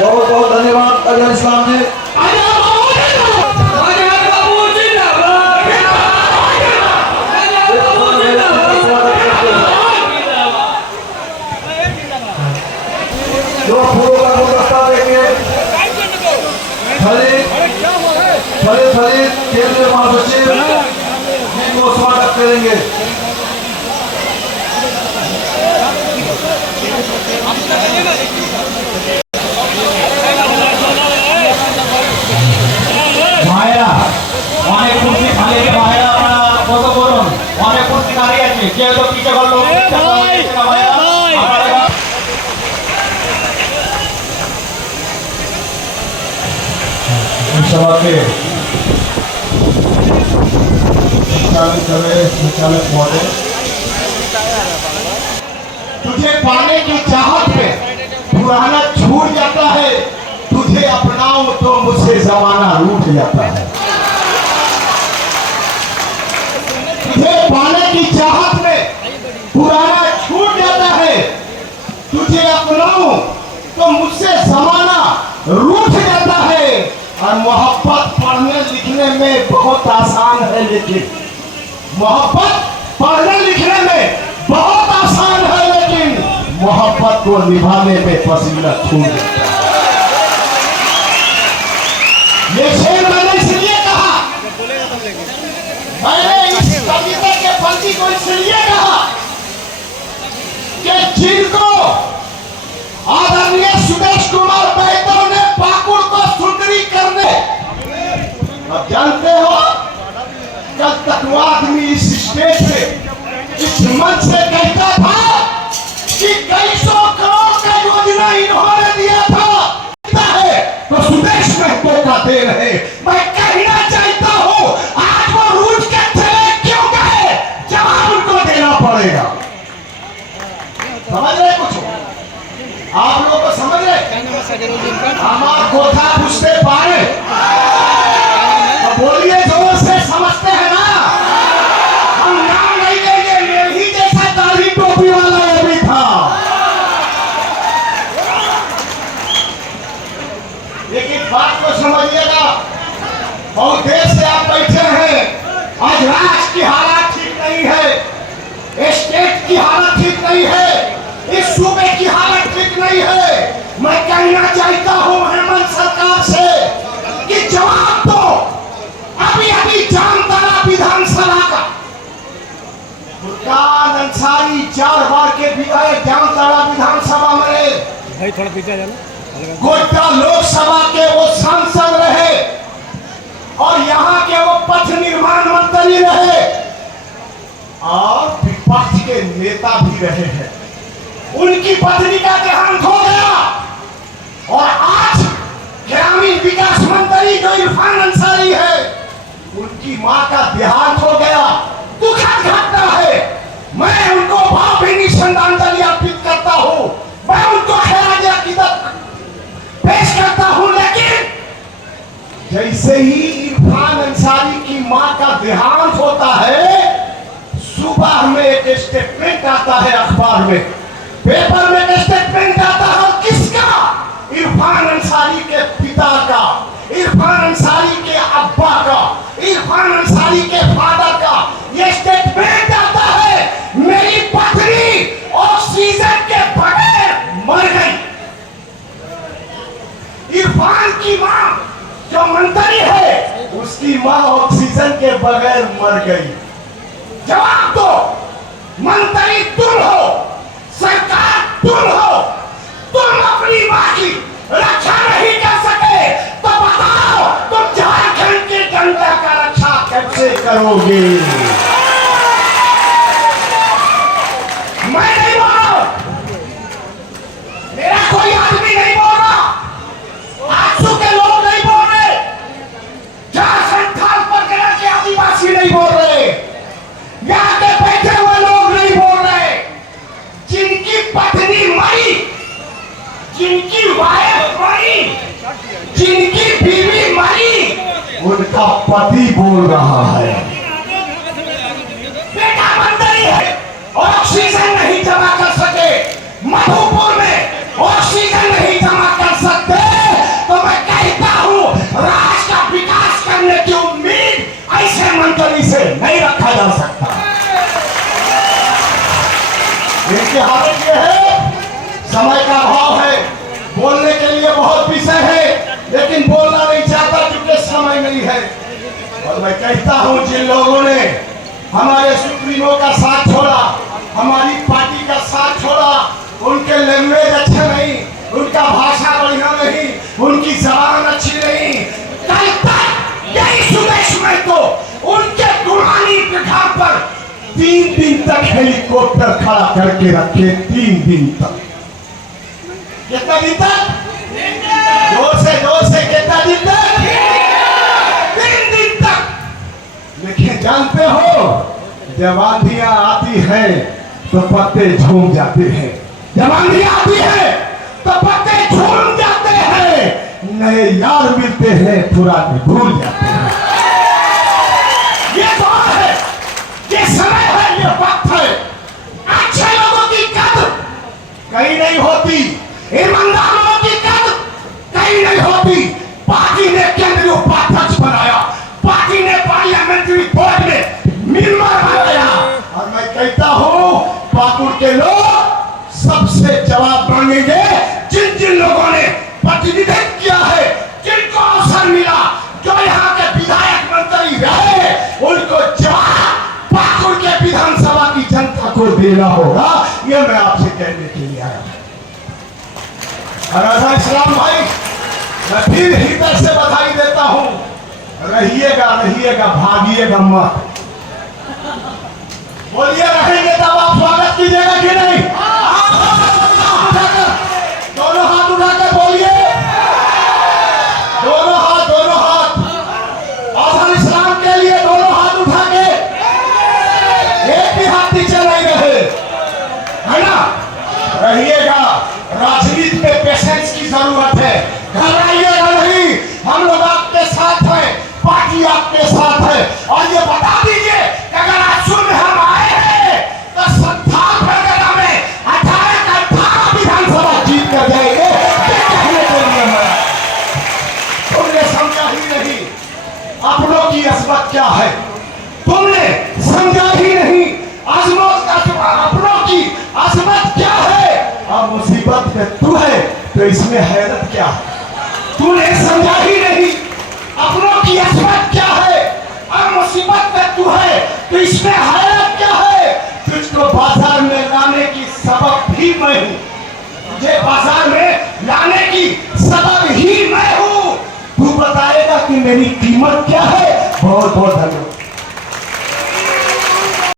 बहुत बहुत धन्यवाद अजय इस्लाम जी। जो फूलों का गुलदस्ता देंगे खलीद केंद्रीय महासचिव को स्वागत करेंगे। ভাইরা অনেক কুর্তি খালি ভাইরা কত করুন অনেক কুর্তি খালি আছে কেউ তো পিছে করলো सभाके संचालक महोदय, तुझे पाने की चाहत में पुराना छूट जाता है, तुझे अपनाऊं तो मुझसे जमाना रूठ जाता है। तुझे पाने की चाहत में पुराना छूट जाता है, तुझे अपनाऊं तो मुझसे जमाना रूठ जाता है। और मोहब्बत पढ़ने लिखने में बहुत आसान है, लेकिन मोहब्बत पढ़ने लिखने में बहुत आसान है, लेकिन मोहब्बत को निभाने में पसीना छूट जाता है। ये शेर मैंने इसलिए कहा, मैंने इस कविता के पंक्ति को इसलिए कहा कि जिनको आदरणीय सुदेश कुमार बैदर ने पाकुड़ को सुंदरी करने, अब जानते हो कल तक वो आदमी इस स्टेज पे इस मंच से कहता था कि कई सौ करोड़ का योजना इन्होंने दिया था है तो सुदेश महतो का देन है। मैं कहना चाहता हूँ आज वो रूठ के चले क्यों गए, जवाब उनको देना पड़ेगा। समझ रहे कुछ आप लोगों को समझ रहे? हमारा कोठा पूछते पाए बोलिए जोर से, समझते हैं ना? हम नाम नहीं लेंगे, मेरी जैसा दाढ़ी टोपी वाला ये भी था, लेकिन बात को समझिएगा। बहुत देर से आप बैठे हैं, आज राज्य की हालत ठीक नहीं है, स्टेट की हालत ठीक नहीं है, इस सूबे की हालत ठीक नहीं है। मैं कहना चाहता हूं हेमंत सरकार से कि जवाब दो। अभी अभी जामताड़ा विधानसभा का फुरकान अंसारी 4 बार के विधायक जामताड़ा विधानसभा में भाई थोड़ा पीछे जाना, गोड्डा लोकसभा के वो सांसद रहे और यहाँ के वो पथ निर्माण मंत्री रहे और विपक्ष के नेता भी रहे हैं। उनकी पत्नी का देहांत हो गया और आज ग्रामीण विकास मंत्री जो इरफान अंसारी है, उनकी मां का देहांत हो गया। दुखद घटना है। मैं उनको भावभीनी श्रद्धांजलि अर्पित करता हूं, मैं उनको खराज अकीदत पेश करता हूं, लेकिन जैसे ही इरफान अंसारी की मां का देहांत होता है, सुबह में एक स्टेटमेंट आता है, अखबार में पेपर में स्टेटमेंट आता है, किसका? इरफान अंसारी के पिता का, इरफान अंसारी के अब्बा का, इरफान अंसारी के फादर का। ये स्टेटमेंट आता है मेरी पत्नी ऑक्सीजन के बगैर मर गई। इरफान की मां जो मंत्री है, उसकी मां ऑक्सीजन के बगैर मर गई। जवाब दो। मंत्री तुम हो, सरकार तुम हो, तुम अपनी मां की रक्षा नहीं कर सके तो बताओ तुम झारखंड की जनता का रक्षा कैसे करोगे? मैं नहीं बोल रहा, मेरा कोई आदमी नहीं बोल रहा, आंसू के लोग नहीं बोल रहे, जहां संथाल पर के आदिवासी नहीं बोल रहे, यहाँ के बैठे हुए लोग नहीं बोल रहे। जिनकी पत्नी मरी, जिनकी वाइफ मरी, जिनकी बीवी मरी, उनका पति बोल रहा है बेटा मंत्री है, ऑक्सीजन नहीं जमा कर सके, मधुपुर में ऑक्सीजन नहीं जमा कर सकते, हालत ये है, समय का अभाव है, बोलने के लिए बहुत विषय है, लेकिन बोलना नहीं चाहता क्योंकि समय नहीं है। और मैं कहता हूं जिन लोगों ने हमारे सुप्रीमो का साथ छोड़ा, हमारी पार्टी का साथ छोड़ा, उनके लैंग्वेज अच्छा नहीं, उनका भाषा बढ़िया नहीं, उनकी जबान अच्छी नहीं, कल तक यही सुबह तो उनके दुरानी पिठा पर 3 दिन तक हेलीकॉप्टर खड़ा करके रखे। 3 दिन तक। कितना दिन तक? जोर से कितना दिन तक? 3 दिन तक। लेकिन जानते हो जब आंधियां आती है तो पत्ते झूम जाते हैं, जब आंधियां आती है तो पत्ते झूम जाते हैं, नए यार मिलते हैं, पुराने भूल जाते हैं। ये दौर है, ये समय है, ये वक्त है। अच्छे लोगों की कदर कहीं नहीं होती, ईमानदार लोगों की कदर कहीं नहीं होती। पार्टी ने केंद्रीय उपाध्यक्ष बनाया, पार्टी ने पार्लियामेंट्री बोर्ड में मेंबर बनाया, और मैं कहता हूं पाकुड़ के लोग सबसे जवाब मांगेंगे। जिन जिन लोगों ने प्रतिनिधित्व किया है, जिनको अवसर मिला, जो यहाँ के विधायक मंत्री रहे, उनको जवाब पाकुड़ के विधानसभा की जनता को देना होगा। ये मैं आपसे कहने के लिए आया। राजा इस्लाम भाई, मैं फिर हृदय से बधाई देता हूं। रहिएगा, भागिएगा मत। बोलिए रहेंगे तब आप स्वागत कीजिएगा कि नहीं? दोनों हाथ उठाकर बोलिए, दोनों हाथ। आज़ाद इस्लाम के लिए दोनों हाथ उठा के, एक भी हाथ नीचे नहीं रहे, है ना? रहिएगा। राजनीति में पेशेंस की जरूरत है, घबराइएगा नहीं। हम लोग आपके साथ हैं, पार्टी आपके साथ है। और ये बता दीजिए कि अगर आज शून्य हम आए हैं तो 17 में 18 का 18 विधानसभा जीत कर जाएंगे। तुमने समझा ही नहीं अपनों की असमत क्या है, तुमने समझा ही नहीं अपनों की असमत क्या है। अब मुसीबत में तू है तो इसमें हैरत क्या है? तूने समझा ही नहीं अपनों की असमत क्या है, अब मुसीबत में तू है तो इसमें हैरत क्या है? तुझको बाजार में लाने की सबब भी मैं हूं, तुझे बाजार में लाने की सबब ही मैं हूं। तू बताएगा कि मेरी कीमत क्या है। बहुत बहुत धन्यवाद।